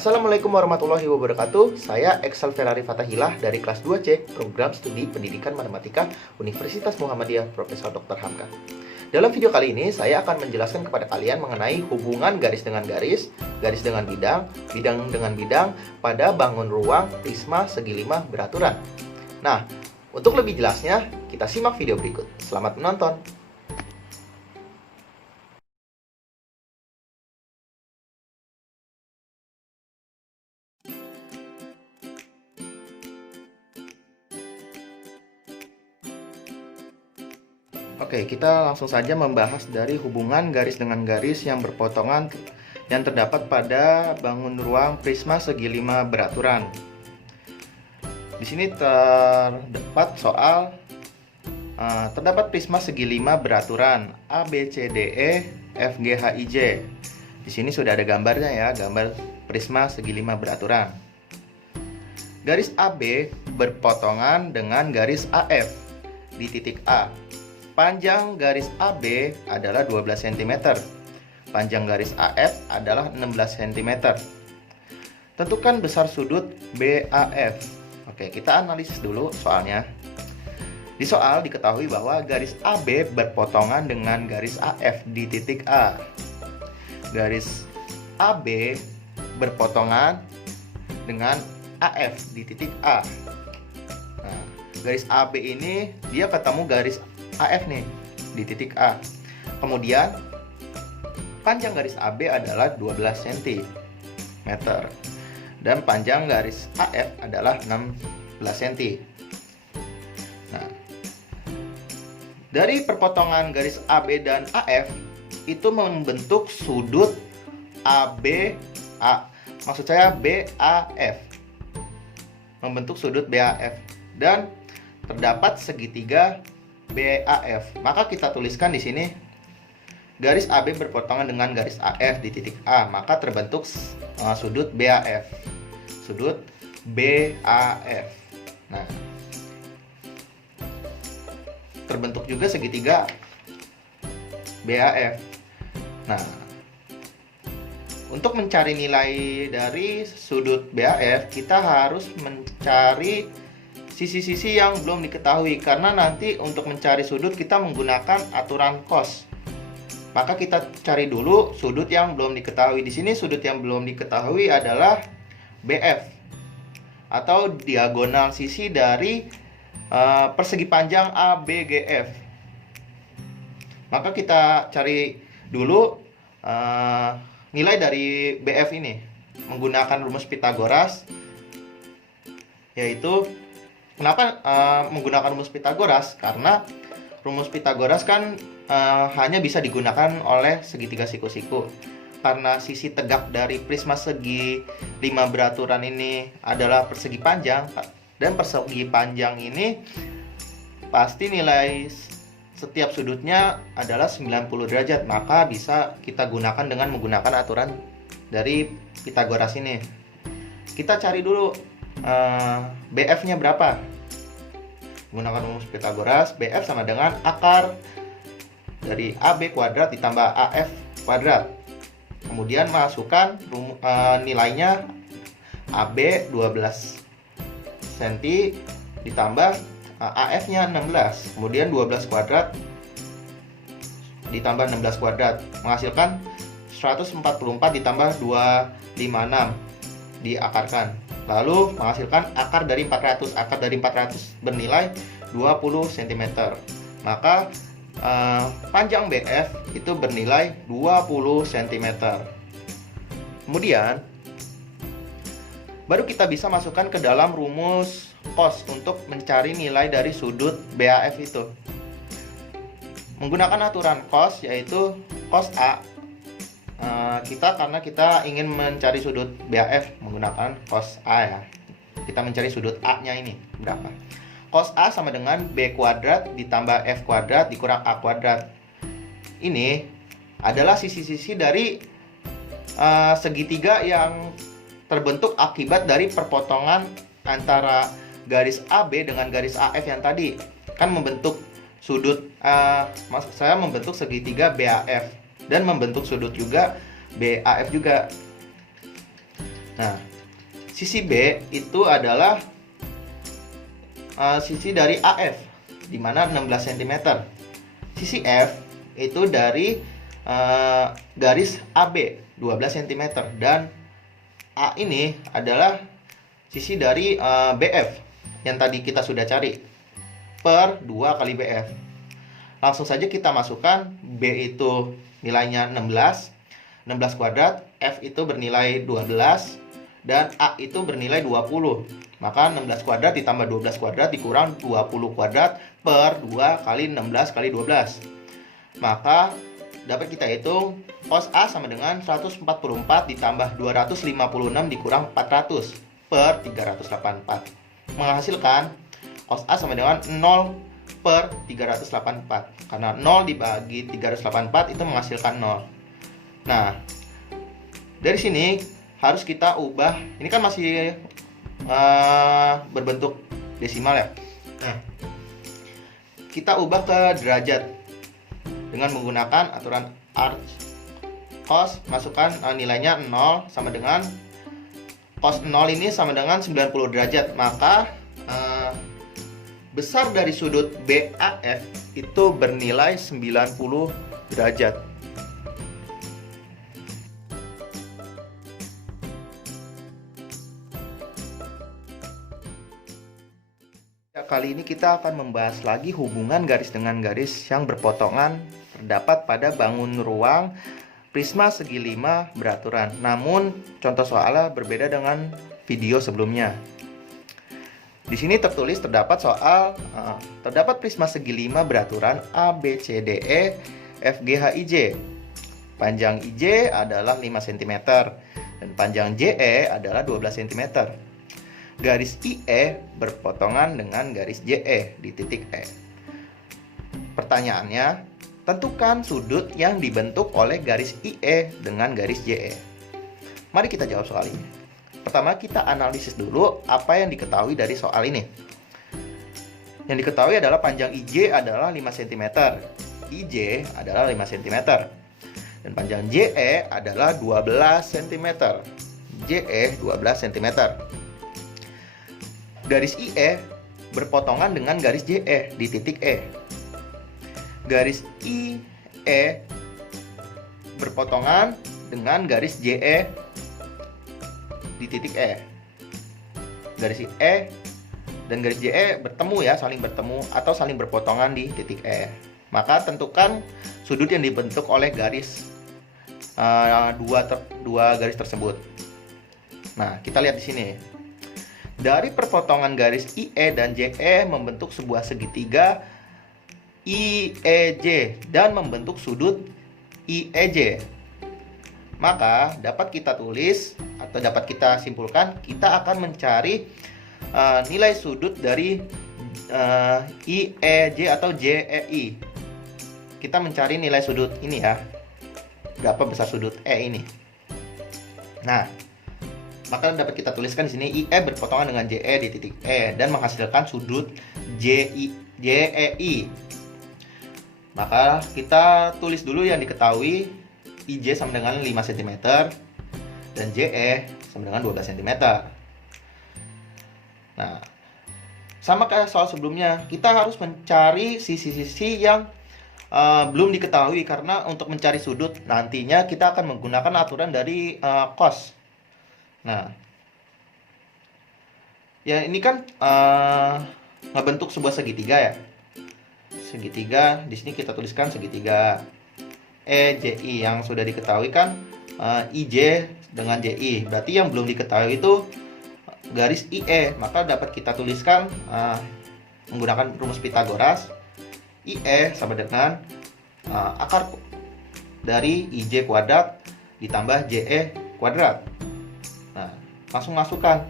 Assalamualaikum warahmatullahi wabarakatuh. Saya Excel Ferrari Fatahillah dari kelas 2C, Program Studi Pendidikan Matematika Universitas Muhammadiyah Profesor Dr. Hamka. Dalam video kali ini, saya akan menjelaskan kepada kalian mengenai hubungan garis dengan garis, garis dengan bidang, bidang dengan bidang pada bangun ruang prisma segi 5 beraturan. Nah, untuk lebih jelasnya, kita simak video berikut. Selamat menonton! Oke, kita langsung saja membahas dari hubungan garis dengan garis yang berpotongan yang terdapat pada bangun ruang prisma segi 5 beraturan. Di sini terdapat prisma segi 5 beraturan A, B, C, D, E, F, G, H, I, J. Di sini sudah ada gambarnya ya, gambar prisma segi 5 beraturan. Garis AB berpotongan dengan garis AF di titik A. Panjang garis AB adalah 12 cm. Panjang garis AF adalah 16 cm. Tentukan besar sudut BAF. Oke, kita analisis dulu soalnya. Di soal diketahui bahwa garis AB berpotongan dengan garis AF di titik A. Garis AB berpotongan dengan AF di titik A. Nah, garis AB ini dia ketemu garis AF nih di titik A. Kemudian panjang garis AB adalah 12 cm dan panjang garis AF adalah 16 cm. Nah, dari perpotongan garis AB dan AF itu membentuk sudut BAF. Membentuk sudut BAF dan terdapat segitiga BAF. Maka kita tuliskan di sini garis AB berpotongan dengan garis AF di titik A, maka terbentuk sudut BAF. Sudut BAF. Nah, terbentuk juga segitiga BAF. Nah, untuk mencari nilai dari sudut BAF, kita harus mencari sisi-sisi yang belum diketahui, karena nanti untuk mencari sudut kita menggunakan aturan cos. Maka kita cari dulu sudut yang belum diketahui. Di sini sudut yang belum diketahui adalah BF atau diagonal sisi dari persegi panjang ABGF. Maka kita cari dulu nilai dari BF ini menggunakan rumus Pitagoras, yaitu kenapa menggunakan rumus Pitagoras? Karena rumus Pitagoras kan hanya bisa digunakan oleh segitiga siku-siku. Karena sisi tegak dari prisma segi 5 beraturan ini adalah persegi panjang, dan persegi panjang ini pasti nilai setiap sudutnya adalah 90 derajat. Maka bisa kita gunakan dengan menggunakan aturan dari Pitagoras ini. Kita cari dulu BF-nya berapa. Menggunakan rumus Pitagoras, BF sama dengan akar dari AB kuadrat ditambah AF kuadrat. Kemudian masukkan nilainya AB 12 cm ditambah AF-nya 16. Kemudian 12 kuadrat ditambah 16 kuadrat menghasilkan 144 ditambah 256 diakarkan. Lalu menghasilkan akar dari 400. Akar dari 400 bernilai 20 cm. Maka panjang BF itu bernilai 20 cm. Kemudian baru kita bisa masukkan ke dalam rumus cos untuk mencari nilai dari sudut BAF itu. Menggunakan aturan cos, yaitu cos A. Karena kita ingin mencari sudut BAF menggunakan cos A ya. Kita mencari sudut A-nya ini berapa. Cos A sama dengan B kuadrat ditambah F kuadrat dikurang A kuadrat. Ini adalah sisi-sisi dari segitiga yang terbentuk akibat dari perpotongan antara garis AB dengan garis AF yang tadi. Kan membentuk sudut, maksud saya membentuk segitiga BAF dan membentuk sudut juga BAF juga. Nah, sisi B itu adalah sisi dari AF, di mana 16 cm. Sisi F itu dari garis AB 12 cm, dan A ini adalah sisi dari BF yang tadi kita sudah cari per 2 kali BF. Langsung saja kita masukkan. B itu nilainya 16 kuadrat, F itu bernilai 12, dan A itu bernilai 20. Maka 16 kuadrat ditambah 12 kuadrat dikurang 20 kuadrat per 2 kali 16 kali 12. Maka dapat kita hitung cos A sama dengan 144 ditambah 256 dikurang 400 per 384. Menghasilkan cos A sama dengan 0 per 384. Karena 0 dibagi 384 itu menghasilkan 0. Nah, dari sini harus kita ubah. Ini kan masih berbentuk desimal ya. Nah, kita ubah ke derajat dengan menggunakan aturan arc cos. Masukkan nilainya 0 sama dengan cos 0 ini sama dengan 90 derajat. Maka besar dari sudut BAF itu bernilai 90 derajat. Kali ini kita akan membahas lagi hubungan garis dengan garis yang berpotongan terdapat pada bangun ruang prisma segi 5 beraturan. Namun contoh soalnya berbeda dengan video sebelumnya. Di sini tertulis terdapat terdapat prisma segi 5 beraturan ABCDE FGHIJ. Panjang IJ adalah 5 cm dan panjang JE adalah 12 cm. Garis IE berpotongan dengan garis JE di titik E. Pertanyaannya, tentukan sudut yang dibentuk oleh garis IE dengan garis JE. Mari kita jawab soal ini. Pertama, kita analisis dulu apa yang diketahui dari soal ini. Yang diketahui adalah panjang IJ adalah 5 cm, IJ adalah 5 cm, dan panjang JE adalah 12 cm, JE 12 cm. Garis IE berpotongan dengan garis JE di titik E. Garis IE berpotongan dengan garis JE di titik E. Garis IE dan garis JE bertemu ya, saling bertemu atau saling berpotongan di titik E. Maka tentukan sudut yang dibentuk oleh garis dua garis tersebut. Nah, kita lihat di sini. Dari perpotongan garis IE dan JE membentuk sebuah segitiga IEJ dan membentuk sudut IEJ. Maka dapat kita tulis atau dapat kita simpulkan, kita akan mencari nilai sudut dari IEJ atau JEI. Kita mencari nilai sudut ini ya. Berapa besar sudut E ini? Nah, maka dapat kita tuliskan di sini IE berpotongan dengan JE di titik E dan menghasilkan sudut JEI. Maka kita tulis dulu yang diketahui. IJ sama dengan 5 cm dan JE sama dengan 12 cm. Nah, sama kayak soal sebelumnya, kita harus mencari sisi-sisi yang belum diketahui, karena untuk mencari sudut nantinya kita akan menggunakan aturan dari cos. Nah, ya ini kan ngebentuk sebuah segitiga ya. Segitiga, di sini kita tuliskan segitiga EJI yang sudah diketahui kan IJ dengan JI. Berarti yang belum diketahui itu garis IE. Maka dapat kita tuliskan menggunakan rumus Pitagoras. IE sama dengan akar dari IJ kuadrat ditambah JE kuadrat. Nah, langsung masukkan.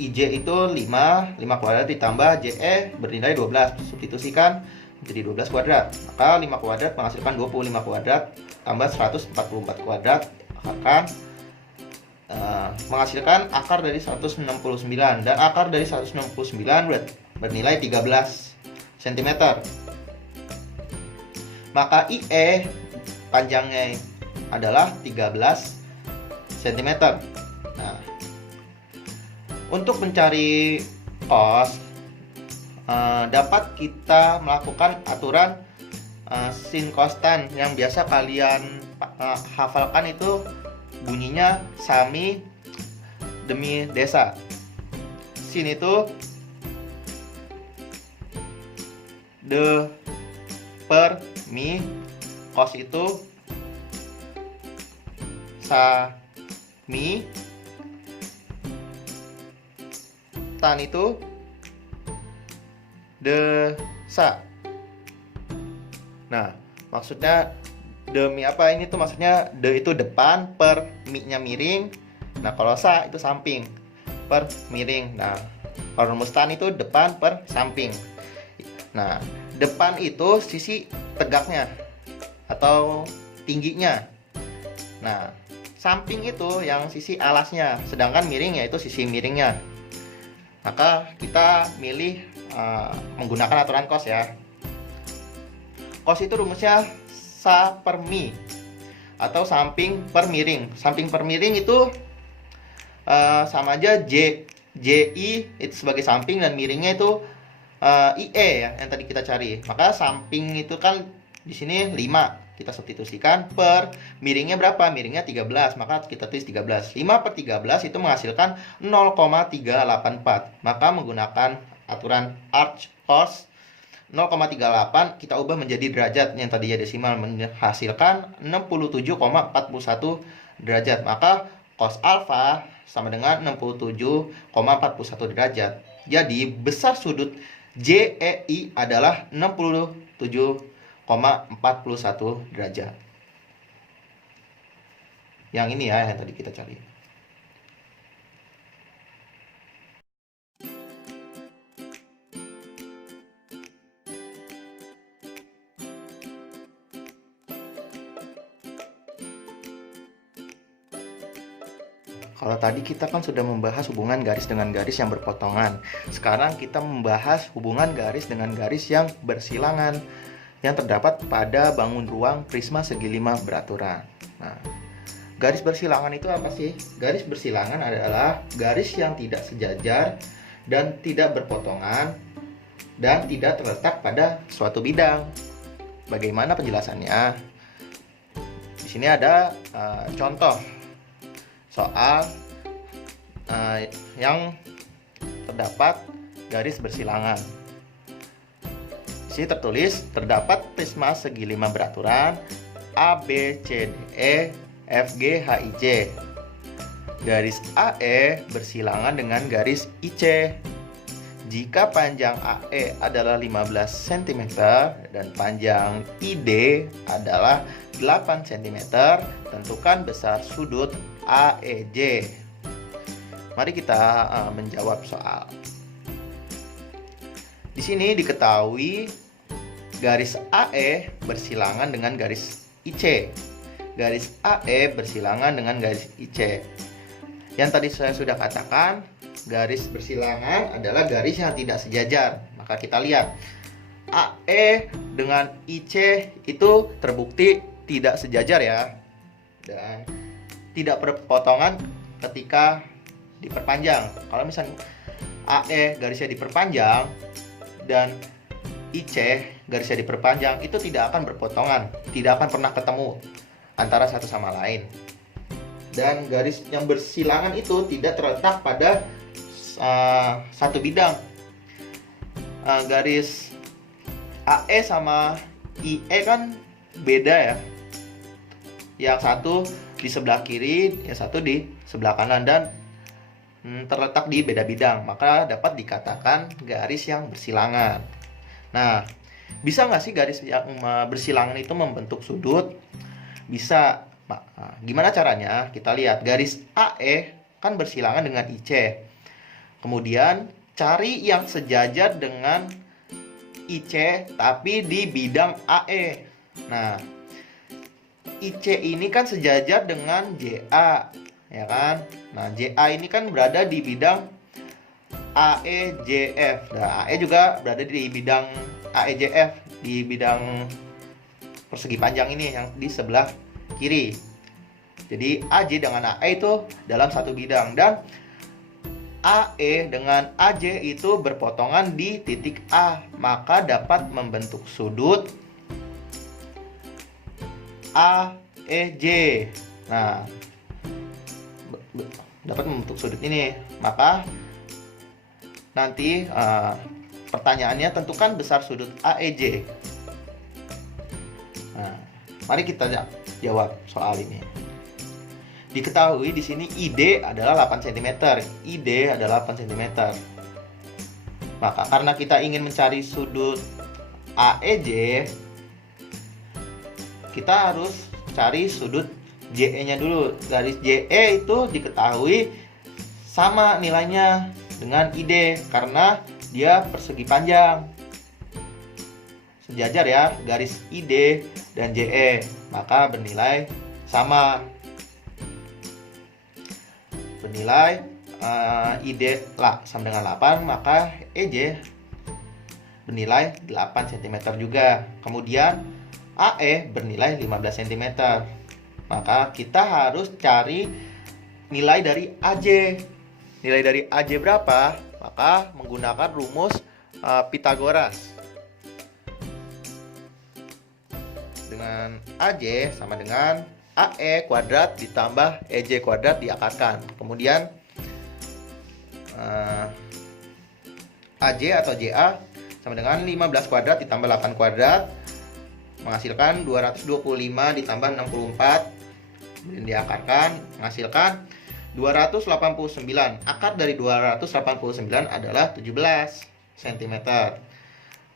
IJ itu 5 kuadrat ditambah JE bernilai 12. Substitusikan menjadi 12 kuadrat. Maka 5 kuadrat menghasilkan 25 kuadrat tambah 144 kuadrat akan menghasilkan akar dari 169, dan akar dari 169 bernilai 13 cm. Maka IE panjangnya adalah 13 cm. Nah, Untuk mencari cos, dapat kita melakukan aturan sin kostan yang biasa kalian hafalkan, itu bunyinya sami demi desa. Sin itu de per mi, kos itu sa mi, tan itu de sa. Nah, maksudnya demi apa ini tuh, maksudnya de itu depan, per mi-nya miring. Nah, kalau sa itu samping per miring. Nah, kalau rumus tan itu depan per samping. Nah, depan itu sisi tegaknya atau tingginya. Nah, samping itu yang sisi alasnya, sedangkan miring yaitu sisi miringnya. Maka kita milih menggunakan aturan cos ya. Cos itu rumusnya sa per mi atau samping per miring. Samping per miring itu sama aja JI itu sebagai samping, dan miringnya itu IE ya yang tadi kita cari. Maka samping itu kan di sini 5, kita substitusikan, per miringnya berapa? Miringnya 13, maka kita tulis 13. 5 per 13 itu menghasilkan 0,384. Maka menggunakan aturan arch cos, 0,38 kita ubah menjadi derajat yang tadinya desimal, menghasilkan 67,41 derajat. Maka cos alfa sama dengan 67,41 derajat. Jadi besar sudut JEI adalah 67,41 derajat. Yang ini ya yang tadi kita cari. Kalau tadi kita kan sudah membahas hubungan garis dengan garis yang berpotongan. Sekarang kita membahas hubungan garis dengan garis yang bersilangan yang terdapat pada bangun ruang prisma segi 5 beraturan. Nah, garis bersilangan itu apa sih? Garis bersilangan adalah garis yang tidak sejajar dan tidak berpotongan dan tidak terletak pada suatu bidang. Bagaimana penjelasannya? Di sini ada contoh soal yang terdapat garis bersilangan. Di sini tertulis terdapat prisma segi 5 beraturan ABCDE FGHIJ. Garis AE bersilangan dengan garis IC. Jika panjang AE adalah 15 cm dan panjang ID adalah 8 cm, tentukan besar sudut AEJ. Mari kita menjawab soal. Di sini diketahui garis AE bersilangan dengan garis IC. Garis AE bersilangan dengan garis IC. Yang tadi saya sudah katakan, garis bersilangan adalah garis yang tidak sejajar. Maka kita lihat AE dengan IC itu terbukti tidak sejajar ya, dan tidak berpotongan ketika diperpanjang. Kalau misalnya AE garisnya diperpanjang dan IC garisnya diperpanjang, itu tidak akan berpotongan, tidak akan pernah ketemu antara satu sama lain. Dan garis yang bersilangan itu tidak terletak pada satu bidang. Garis AE sama IE kan beda ya. Yang satu di sebelah kiri, yang satu di sebelah kanan, dan terletak di beda bidang. Maka dapat dikatakan garis yang bersilangan. Nah, bisa nggak sih garis yang bersilangan itu membentuk sudut? Bisa. Gimana caranya? Kita lihat garis AE kan bersilangan dengan IC. Kemudian cari yang sejajar dengan IC tapi di bidang AE. Nah, IC ini kan sejajar dengan JA, ya kan? Nah, JA ini kan berada di bidang AEJF. Nah, AE juga berada di bidang AEJF, di bidang persegi panjang ini yang di sebelah kiri. Jadi AJ dengan AE itu dalam satu bidang, dan AE dengan AJ itu berpotongan di titik A, maka dapat membentuk sudut AEJ. Nah, dapat membentuk sudut ini. Maka nanti pertanyaannya, tentukan besar sudut AEJ. Nah, mari kita jawab soal ini. Diketahui di sini ID adalah 8 cm. ID adalah 8 cm. Maka karena kita ingin mencari sudut AEJ, kita harus cari sudut JE-nya dulu. Garis JE itu diketahui sama nilainya dengan ID karena dia persegi panjang. Sejajar ya, garis ID dan JE, maka bernilai sama. Bernilai ID sama dengan 8, maka EJ bernilai 8 cm juga. Kemudian AE bernilai 15 cm. Maka kita harus cari nilai dari AJ. Nilai dari AJ berapa? Maka menggunakan rumus Pythagoras. Dengan AJ sama dengan AE kuadrat ditambah EJ kuadrat diakarkan. Kemudian AJ atau JA sama dengan 15 kuadrat ditambah 8 kuadrat menghasilkan 225 ditambah 64, kemudian diakarkan menghasilkan 289. Akar dari 289 adalah 17 cm.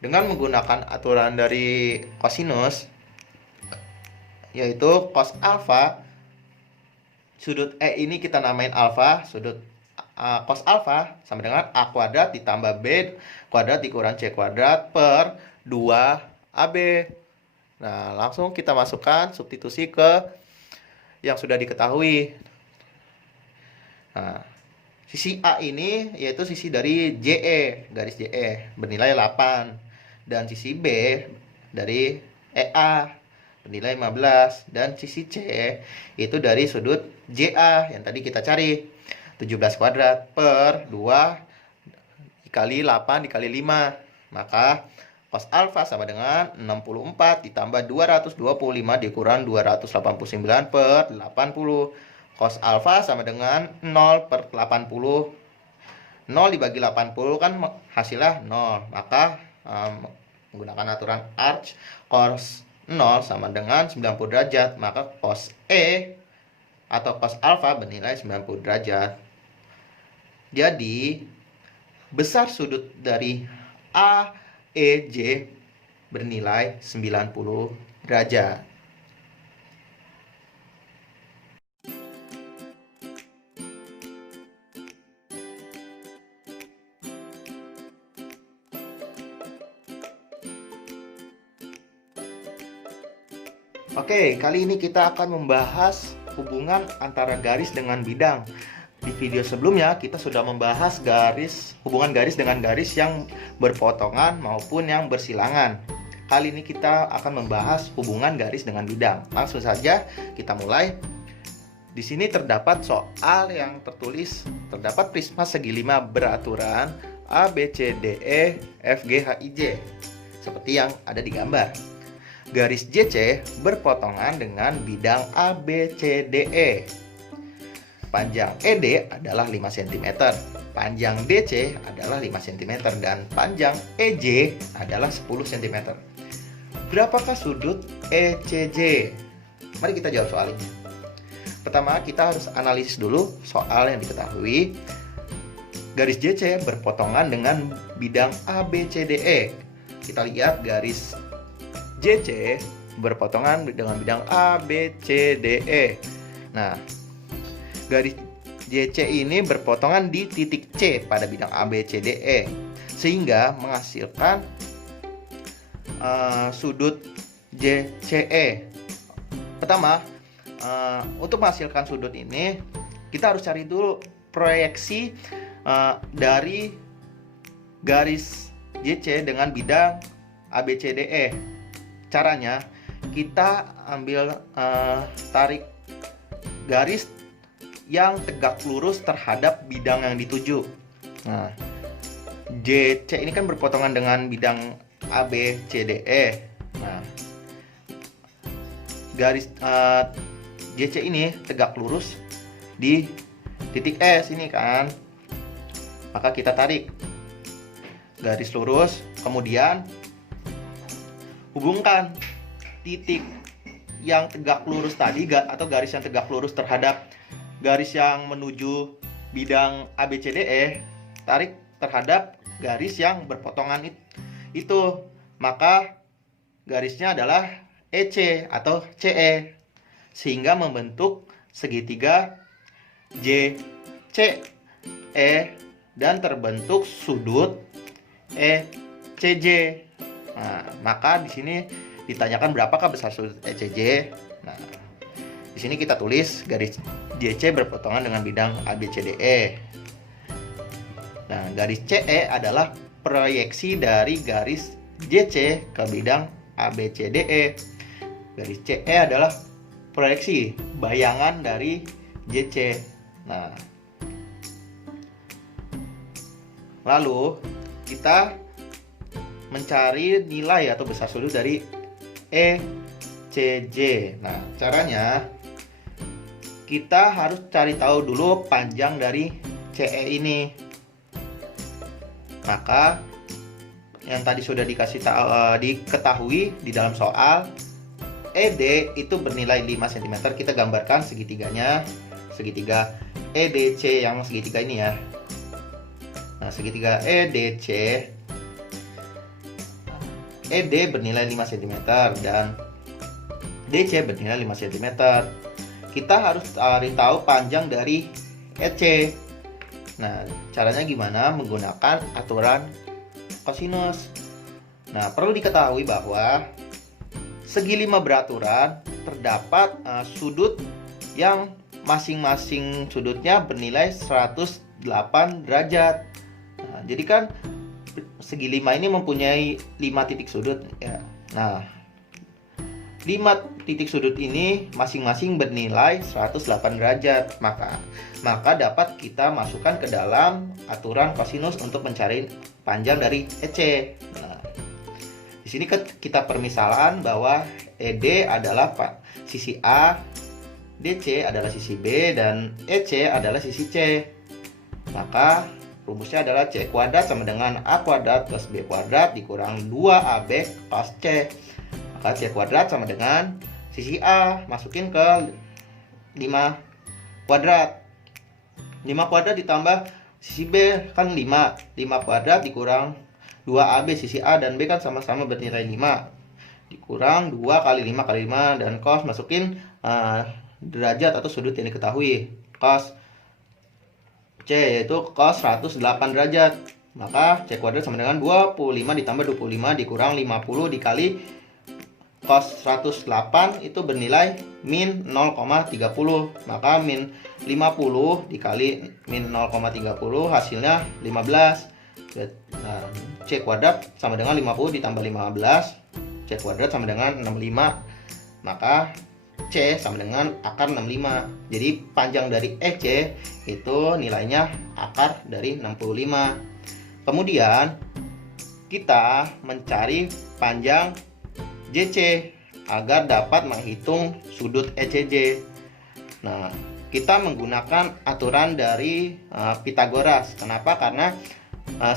Dengan menggunakan aturan dari kosinus, yaitu cos alfa, sudut E ini kita namain alfa, sudut cos alfa sama dengan A kuadrat ditambah B kuadrat dikurang C kuadrat per 2AB. Nah, langsung kita masukkan substitusi ke yang sudah diketahui. Nah, sisi A ini yaitu sisi dari JE, garis JE bernilai 8, dan sisi B dari EA bernilai 15, dan sisi C itu dari sudut JA yang tadi kita cari 17 kuadrat per 2 dikali 8 dikali 5. Maka cos alfa sama dengan 64 ditambah 225 dikurang 289 per 80. Cos alfa sama dengan 0 per 80. 0 dibagi 80 kan hasilnya 0. Maka menggunakan aturan arch, cos 0 sama dengan 90 derajat, maka cos E atau cos alfa bernilai 90 derajat. Jadi besar sudut dari AEJ bernilai 90 derajat. Oke, kali ini kita akan membahas hubungan antara garis dengan bidang. Di video sebelumnya kita sudah membahas hubungan garis dengan garis yang berpotongan maupun yang bersilangan. Kali ini kita akan membahas hubungan garis dengan bidang. Langsung saja kita mulai. Di sini terdapat soal yang terdapat prisma segi 5 beraturan ABCDE FGHIJ seperti yang ada di gambar. Garis JC berpotongan dengan bidang ABCDE. Panjang ED adalah 5 cm, panjang DC adalah 5 cm, dan panjang EJ adalah 10 cm. Berapakah sudut ECJ? Mari kita jawab soal ini. Pertama, kita harus analisis dulu soal yang diketahui. Garis JC berpotongan dengan bidang ABCDE. Kita lihat garis JC berpotongan dengan bidang ABCDE. Nah, garis JC ini berpotongan di titik C pada bidang ABCDE, sehingga menghasilkan sudut JCE. Pertama, untuk menghasilkan sudut ini, kita harus cari dulu proyeksi dari garis JC dengan bidang ABCDE. Caranya, kita ambil tarik garis yang tegak lurus terhadap bidang yang dituju. Nah, JC ini kan berpotongan dengan bidang ABCDE. Nah, garis JC ini tegak lurus di titik S ini kan. Maka kita tarik garis lurus, kemudian hubungkan titik yang tegak lurus tadi atau garis yang tegak lurus terhadap garis yang menuju bidang ABCDE, tarik terhadap garis yang berpotongan itu. Maka garisnya adalah EC atau CE, sehingga membentuk segitiga JCE dan terbentuk sudut ECJ. Nah, maka di sini ditanyakan berapakah besar sudut ECJ. Nah, di sini kita tulis garis JC berpotongan dengan bidang ABCDE. Nah, garis CE adalah proyeksi dari garis JC ke bidang ABCDE. Garis CE adalah proyeksi bayangan dari JC. Nah, lalu kita mencari nilai atau besar sudut dari ECJ. Nah, caranya kita harus cari tahu dulu panjang dari CE ini. Maka yang tadi sudah diketahui di dalam soal, ED itu bernilai 5 cm. Kita gambarkan segitiganya, segitiga EDC yang segitiga ini ya. Nah, segitiga EDC, ED bernilai 5 cm dan DC bernilai 5 cm. Kita harus cari tahu panjang dari EC. Nah, caranya gimana? Menggunakan aturan kosinus. Nah, perlu diketahui bahwa segi 5 beraturan terdapat sudut yang masing-masing sudutnya bernilai 108 derajat. Nah, jadi kan segi 5 ini mempunyai 5 titik sudut ya. Nah, 5 titik sudut ini masing-masing bernilai 108 derajat. Maka dapat kita masukkan ke dalam aturan kosinus untuk mencari panjang dari EC. Nah, di sini kita permisalan bahwa ED adalah sisi A, DC adalah sisi B, dan EC adalah sisi C. Maka rumusnya adalah C kuadrat sama dengan A kuadrat plus B kuadrat dikurang 2AB cos C. Maka C kuadrat sama dengan sisi A, masukin ke 5 kuadrat. 5 kuadrat ditambah sisi B kan 5. 5 kuadrat dikurang 2AB, sisi A dan B kan sama-sama bernilai 5. Dikurang 2 kali 5 kali 5 dan cos, masukin derajat atau sudut yang diketahui. Cos C yaitu cos 108 derajat. Maka C kuadrat sama dengan 25 ditambah 25 dikurang 50 dikali cos 108 itu bernilai min 0,30. Maka min 50 dikali min 0,30 hasilnya 15. Nah, C kuadrat sama dengan 50 ditambah 15. C kuadrat sama dengan 65. Maka C sama dengan akar 65. Jadi panjang dari EC itu nilainya akar dari 65. Kemudian kita mencari panjang JC agar dapat menghitung sudut ECJ. Nah, kita menggunakan aturan dari Pitagoras. Kenapa? Karena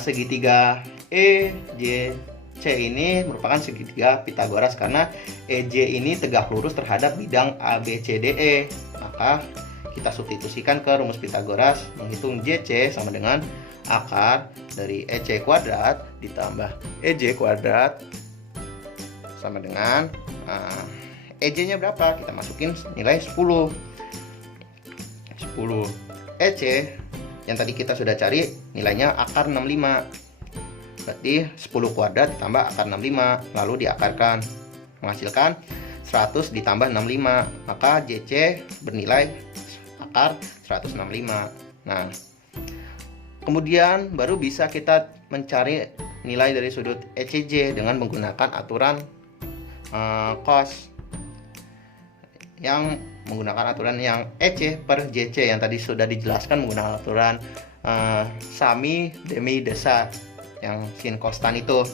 segitiga EJC ini merupakan segitiga Pitagoras karena EJ ini tegak lurus terhadap bidang ABCDE. Maka kita substitusikan ke rumus Pitagoras, menghitung JC sama dengan akar dari EC kuadrat ditambah EJ kuadrat sama dengan EJ nya berapa? Kita masukin nilai 10 EC yang tadi kita sudah cari nilainya akar 65. Berarti 10 kuadrat ditambah akar 65 lalu diakarkan menghasilkan 100 ditambah 65. Maka JC bernilai akar 165. Nah, kemudian baru bisa kita mencari nilai dari sudut ECJ dengan menggunakan aturan cos. yang menggunakan aturan yang EC per JC yang tadi sudah dijelaskan menggunakan aturan Sami Demi Desa yang sin konstan itu.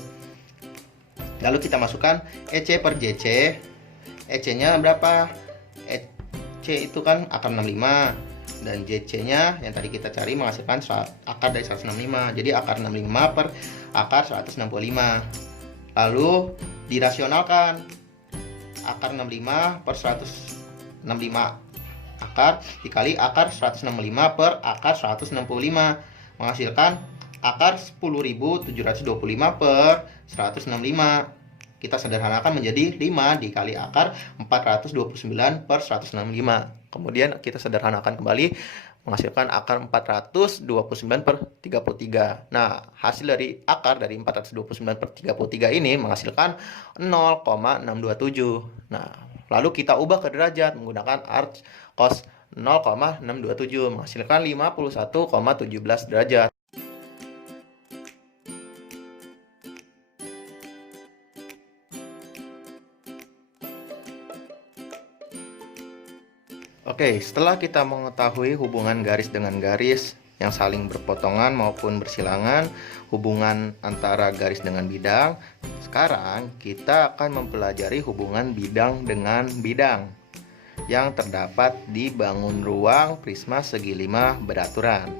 Lalu kita masukkan EC per JC. EC-nya berapa? EC itu kan akar 65 dan JC-nya yang tadi kita cari menghasilkan akar dari 165. Jadi akar 65 per akar 165. Lalu dirasionalkan. Akar 65 per 165 akar dikali akar 165 per akar 165 menghasilkan akar 10.725 per 165. Kita sederhanakan menjadi 5 dikali akar 429 per 165. Kemudian kita sederhanakan kembali menghasilkan akar 429 per 33. Nah, hasil dari akar dari 429 per 33 ini menghasilkan 0,627. Nah, lalu kita ubah ke derajat menggunakan arc cos 0,627 menghasilkan 51,17 derajat. Oke, setelah kita mengetahui hubungan garis dengan garis yang saling berpotongan maupun bersilangan, hubungan antara garis dengan bidang, sekarang kita akan mempelajari hubungan bidang dengan bidang yang terdapat di bangun ruang prisma segi 5 beraturan.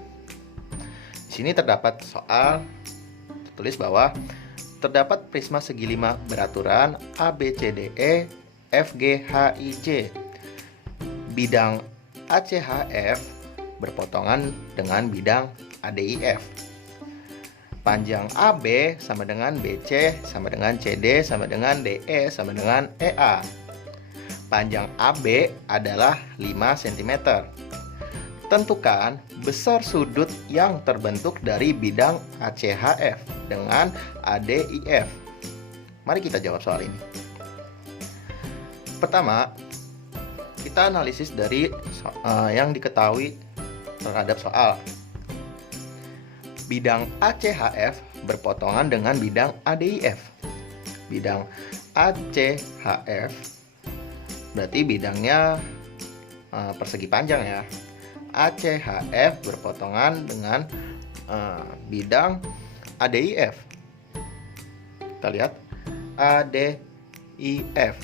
Di sini terdapat soal tertulis bahwa terdapat prisma segi 5 beraturan ABCDE FGHIJ. Bidang ACHF berpotongan dengan bidang ADIF. Panjang AB sama dengan BC sama dengan CD sama dengan DE sama dengan EA. Panjang AB adalah 5 cm. Tentukan besar sudut yang terbentuk dari bidang ACHF dengan ADIF. Mari kita jawab soal ini. Pertama, kita analisis dari yang diketahui terhadap soal. Bidang ACHF berpotongan dengan bidang ADIF. Bidang ACHF berarti bidangnya persegi panjang ya. ACHF berpotongan dengan bidang ADIF. Kita lihat ADIF.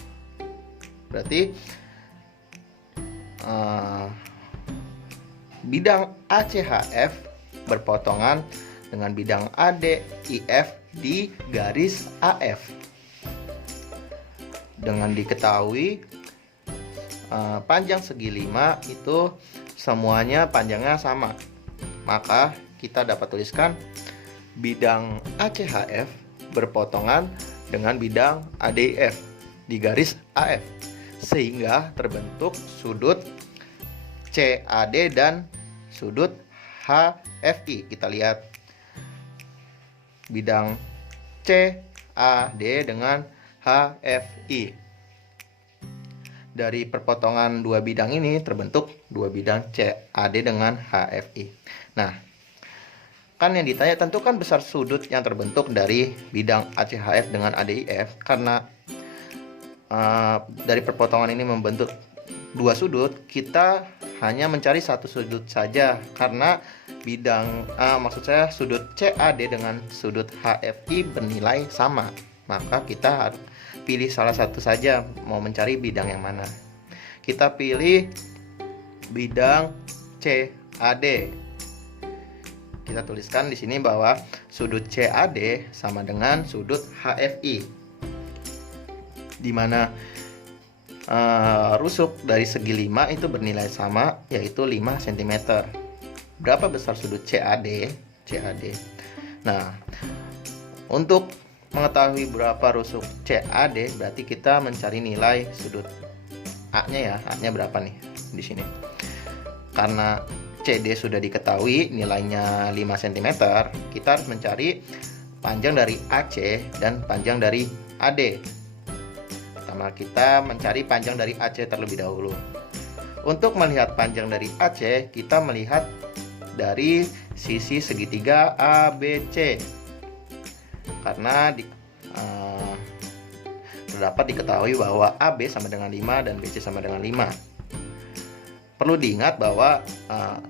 Berarti bidang ACHF berpotongan dengan bidang ADIF di garis AF. Dengan diketahui panjang segi 5 itu semuanya panjangnya sama, maka kita dapat tuliskan bidang ACHF berpotongan dengan bidang ADIF di garis AF, sehingga terbentuk sudut CAD dan sudut HFI. Kita lihat bidang CAD dengan HFI. Dari perpotongan dua bidang ini terbentuk dua bidang CAD dengan HFI. Nah, kan yang ditanya tentukan besar sudut yang terbentuk dari bidang ACHF dengan ADIF. Karena dari perpotongan ini membentuk dua sudut, kita hanya mencari satu sudut saja karena bidang maksud saya sudut CAD dengan sudut HFI bernilai sama, maka kita harus pilih salah satu saja mau mencari bidang yang mana. Kita pilih bidang CAD. Kita tuliskan di sini bahwa sudut CAD sama dengan sudut HFI, di mana rusuk dari segi 5 itu bernilai sama, yaitu 5 cm. Berapa besar sudut CAD? Nah, untuk mengetahui berapa rusuk CAD, berarti kita mencari nilai sudut A-nya ya. A-nya berapa nih di sini? Karena CD sudah diketahui nilainya 5 cm, kita harus mencari panjang dari AC dan panjang dari AD. Pertama, kita mencari panjang dari AC terlebih dahulu. Untuk melihat panjang dari AC, kita melihat dari sisi segitiga ABC. Karena dapat diketahui bahwa AB sama dengan 5 dan BC sama dengan 5. Perlu diingat bahwa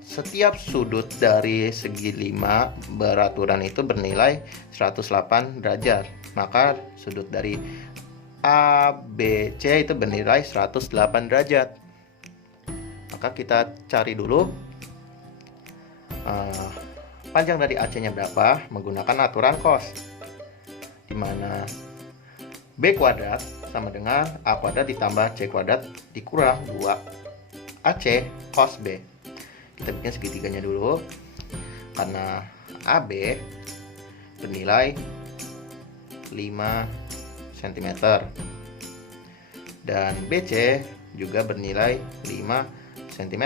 setiap sudut dari segi 5 beraturan itu bernilai 108 derajat. Maka sudut dari ABC itu bernilai 108 derajat. Maka kita cari dulu panjang dari AC-nya berapa menggunakan aturan cos, di mana B kuadrat sama dengan A kuadrat ditambah C kuadrat dikurang 2 AC cos B. Kita bikin segitiganya dulu, karena AB bernilai 5 cm dan BC juga bernilai 5 cm.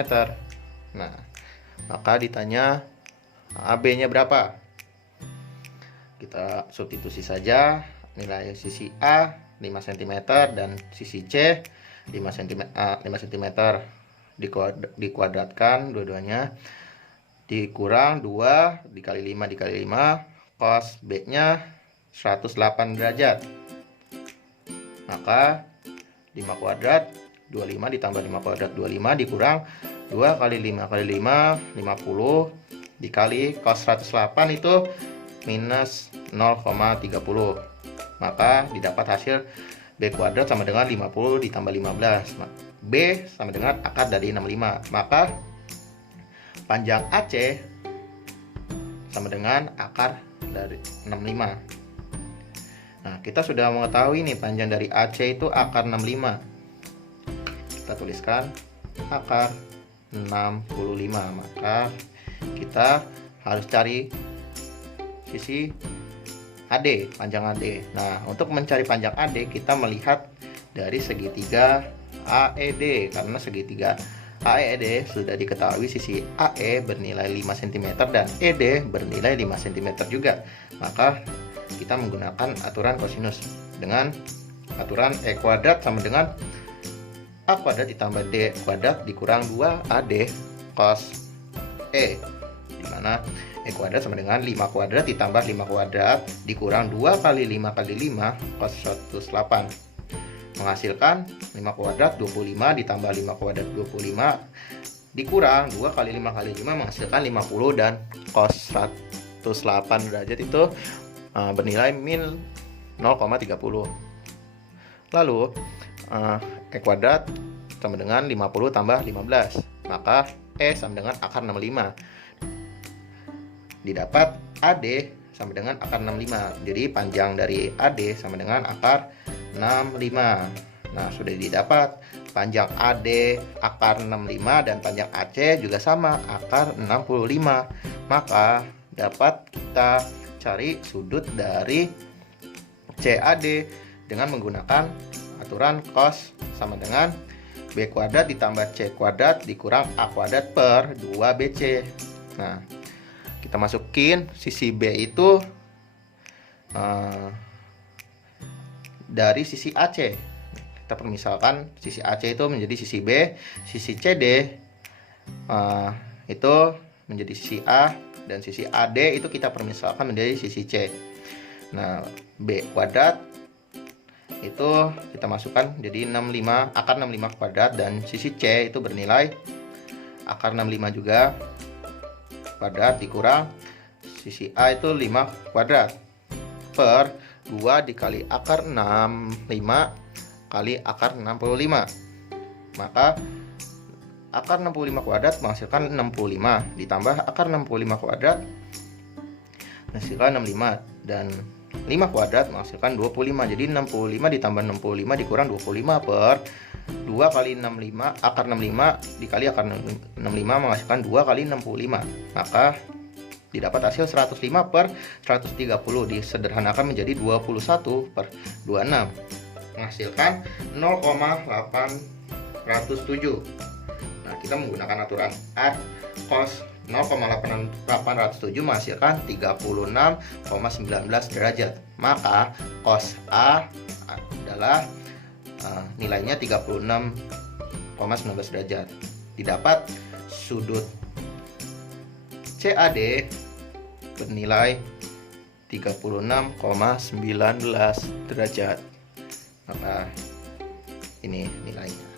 Nah, maka ditanya AB-nya berapa? Kita substitusi saja nilai sisi A 5 cm dan sisi C 5 cm. Dikuadratkan dua-duanya, dikurang 2 dikali 5 dikali 5, cos B nya 108 derajat. Maka 5 kuadrat 25 ditambah 5 kuadrat 25 dikurang 2 kali 5 kali 5 50 dikali cos 108 itu minus 0,30. Maka didapat hasil B kuadrat sama dengan 50 ditambah 15. B sama dengan akar dari 65. Maka panjang AC sama dengan akar dari 65. Nah, kita sudah mengetahui nih panjang dari AC itu akar 65. Kita tuliskan akar 65. Maka kita harus cari sisi AD, panjang AD. Nah, untuk mencari panjang AD kita melihat dari segitiga AED, karena segitiga AED sudah diketahui sisi AE bernilai 5 cm dan ED bernilai 5 cm juga. Maka kita menggunakan aturan kosinus dengan aturan E kuadrat sama dengan A kuadrat ditambah D kuadrat dikurang 2AD cos E, dimana E kuadrat sama dengan 5 kuadrat ditambah 5 kuadrat dikurang 2 kali 5 kali 5 cos 108 menghasilkan 5 kuadrat 25 ditambah 5 kuadrat 25 dikurang 2 kali 5 kali 5 menghasilkan 50 dan cos 108 derajat itu bernilai min 0,30. Lalu E kuadrat sama dengan 50 tambah 15, maka E sama dengan akar 65. Didapat AD sama dengan akar 65. Jadi panjang dari AD sama dengan akar 65. Nah, sudah didapat panjang AD akar 65 dan panjang AC juga sama akar 65. Maka dapat kita cari sudut dari CAD dengan menggunakan aturan cos sama dengan B kuadrat ditambah C kuadrat dikurang A kuadrat per 2BC. Nah, kita masukin sisi B itu dari sisi AC. Kita permisalkan sisi AC itu menjadi sisi B, sisi CD itu menjadi sisi A, dan sisi AD itu kita permisalkan menjadi sisi C. Nah, B kuadrat itu kita masukkan jadi 65 akar 65 kuadrat, dan sisi C itu bernilai akar 65 juga kuadrat dikurang sisi A itu 5 kuadrat per 2 dikali akar 65 kali akar 65. Maka akar 65 kuadrat menghasilkan 65 ditambah akar 65 kuadrat menghasilkan 65, dan 5 kuadrat menghasilkan 25. Jadi 65 ditambah 65 dikurang 25 per 2 kali 65 akar 65 dikali akar 65 menghasilkan 2 kali 65. Maka didapat hasil 105 per 130, disederhanakan menjadi 21 per 26 menghasilkan 0,807. Nah, kita menggunakan aturan add cos 0,807 menghasilkan 36,19 derajat. Maka cos A adalah nilainya 36,19 derajat. Didapat sudut CAD bernilai 36,19 derajat. maka ini nilainya.